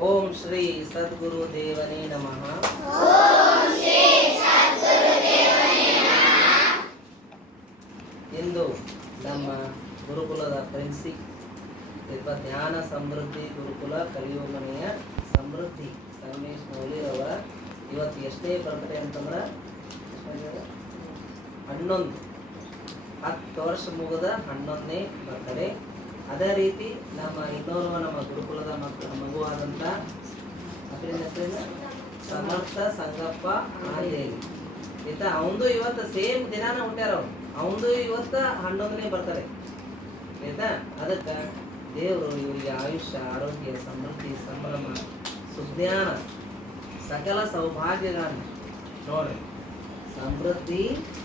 ಓಂ ಶ್ರೀ ಸದ್ಗುರು ದೇವನೇ ನಮಃ ಇಂದು ನಮ್ಮ ಗುರುಕುಲದ ಪ್ರಿನ್ಸಿ ಧ್ಯಾನ ಸಮೃದ್ಧಿ ಗುರುಕುಲ ಕಲಿಯುಗನೆಯ ಸಮೃದ್ಧಿ ಸಂಗಮೇಶ್ ಮೌಲಿರವರ ಇವತ್ತು ಎಷ್ಟೇ ಬರ್ತಾರೆ ಅಂತಂದ್ರೆ? ಹನ್ನೊಂದು ಹತ್ತು ವರ್ಷ ಮುಗಿದ ಹನ್ನೊಂದನೇ ಬರ್ತಡೆ ಅದೇ ರೀತಿ ನಮ್ಮ ಇನ್ನೋರ್ವ ನಮ್ಮ ಗುರುಕುಲದ ಮಕ್ಕಳ ಹೆಸರೇನು? ಸಮರ್ಥ ಸಂಗಪ್ಪ ಮಹಾದೇವಿ ಆಯ್ತಾ? ಅವಂದು ಇವತ್ತು ಸೇಮ್ ದಿನಾನ ಹುಟ್ಟ್ಯಾರ ಅವ್ರು. ಅವಂದು ಇವತ್ತು ಹನ್ನೊಂದನೇ ಬರ್ತಾರೆ. ಆಯ್ತಾ? ಅದಕ್ಕೆ ದೇವರು ಇವರಿಗೆ ಆಯುಷ್ಯ, ಆರೋಗ್ಯ, ಸಮೃದ್ಧಿ, ಸಂಭ್ರಮ, ಸುಜ್ಞಾನ, ಸಕಲ ಸೌಭಾಗ್ಯಗಳನ್ನು ನೋಡ್ರಿ ಸಮೃದ್ಧಿ,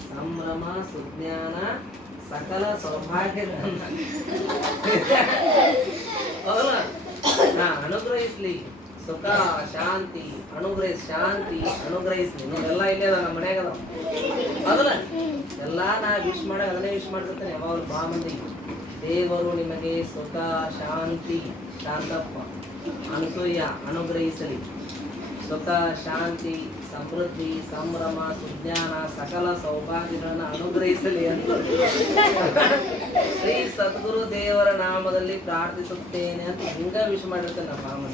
ಸಂಭ್ರಮ, ಸುಜ್ಞಾನ, ಸಕಲ ಸೌಭಾಗ್ಯಗಳನ್ನ. ಅನುಗ್ರಹಿಸ್ಲಿ. ಸುಖ, ಶಾಂತಿ, ಅನುಗ್ರಹಿಸ್ ಶಾಂತಿ, ಅನುಗ್ರಹಿಸ್. ಎಲ್ಲ ಇಲ್ಲೇ ಅದ ನಮ್ಮ ಮನ್ಯಾಗ ಅದಾವ. ಹೌದಲ್ಲ ಎಲ್ಲ ನಾ ವಿಶ್ ಮಾಡಾಗ ಅದನ್ನೇ ವಿಶ್ ಮಾಡ್ತಿರ್ತೇನೆ. ಯಾವಾಗಲೂ ಬಾ ಮಂದಿ. ದೇವರು ನಿಮಗೆ ಸುಖ, ಶಾಂತಿ, ಶಾಂತಪ್ಪ. ಅನಸೂಯ, ಅನುಗ್ರಹಿಸಲಿ. ಸುಖ, ಶಾಂತಿ, ಸಮೃದ್ಧಿ, ಸಂಭ್ರಮ, ಸುಜ್ಞಾನ, ಸಕಲ ಸೌಭಾಗ್ಯಗಳನ್ನು ಅನುಗ್ರಹಿಸಲಿ ಅಂತ. ಶ್ರೀ ಸದ್ಗುರು ದೇವರ ನಾಮದಲ್ಲಿ ಪ್ರಾರ್ಥಿಸುತ್ತೇನೆ ಅಂತ ಹಿಂಗ ವಿಶ್ ಮಾಡಿರ್ತೇನೆ ನಮ್ಮ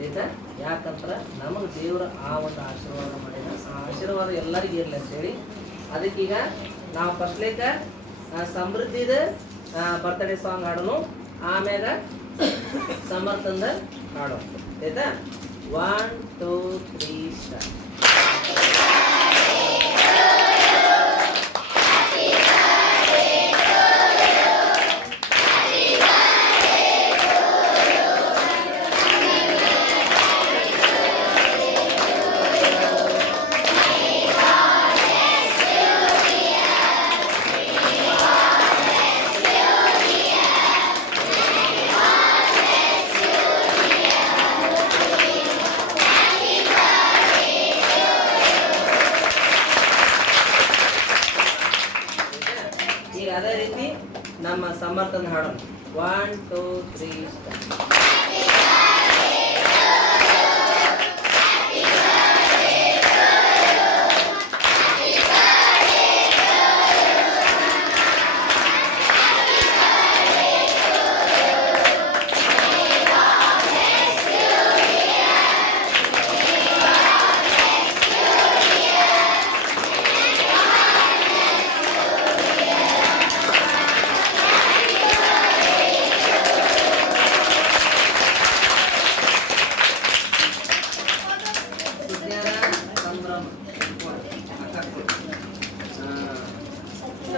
ಆಯ್ತಾ ಯಾಕಂದ್ರೆ ನಮಗೆ ದೇವರ ಆ ಒಂದು ಆಶೀರ್ವಾದ ಮಾಡಿದ, ಆ ಆಶೀರ್ವಾದ ಎಲ್ಲರಿಗೂ ಇರಲಿ ಅಂತೇಳಿ ಅದಕ್ಕೀಗ ನಾವು ಫಸ್ಟ್ಲೇಕ ಸಮೃದ್ಧಿದ ಬರ್ತಡೇ ಸಾಂಗ್ ಹಾಡೋನು ಆಮ್ಯಾಗ ಸಮರ್ಥಂದ ಹಾಡೋದು ಆಯ್ತಾ? ಒನ್ ಟೂ ತ್ರೀ ಸ್ಟಾರ್ಟ್ ಅದೇ ರೀತಿ ನಮ್ಮ ಸಮರ್ಥನ ಹಾಡೋಣ. ಒನ್ ಟೂ ತ್ರೀ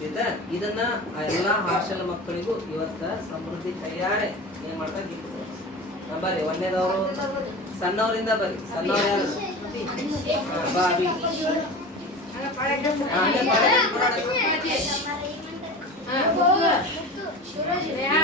ಆಯ್ತಾ ಇದನ್ನ ಎಲ್ಲಾ ಹಾಸ್ಟೆಲ್ ಮಕ್ಕಳಿಗೂ ಇವತ್ತ ಸಮೃದ್ಧಿ ಕೈಯಾರೆ ಏನ್ ಮಾಡ್ತಾ ಬರ್ರಿ ಒಂದೇದವರು? ಸಣ್ಣವರಿಂದ ಬರ್ರಿ ಸಣ್ಣವರು ಯಾರು. ಹಾ,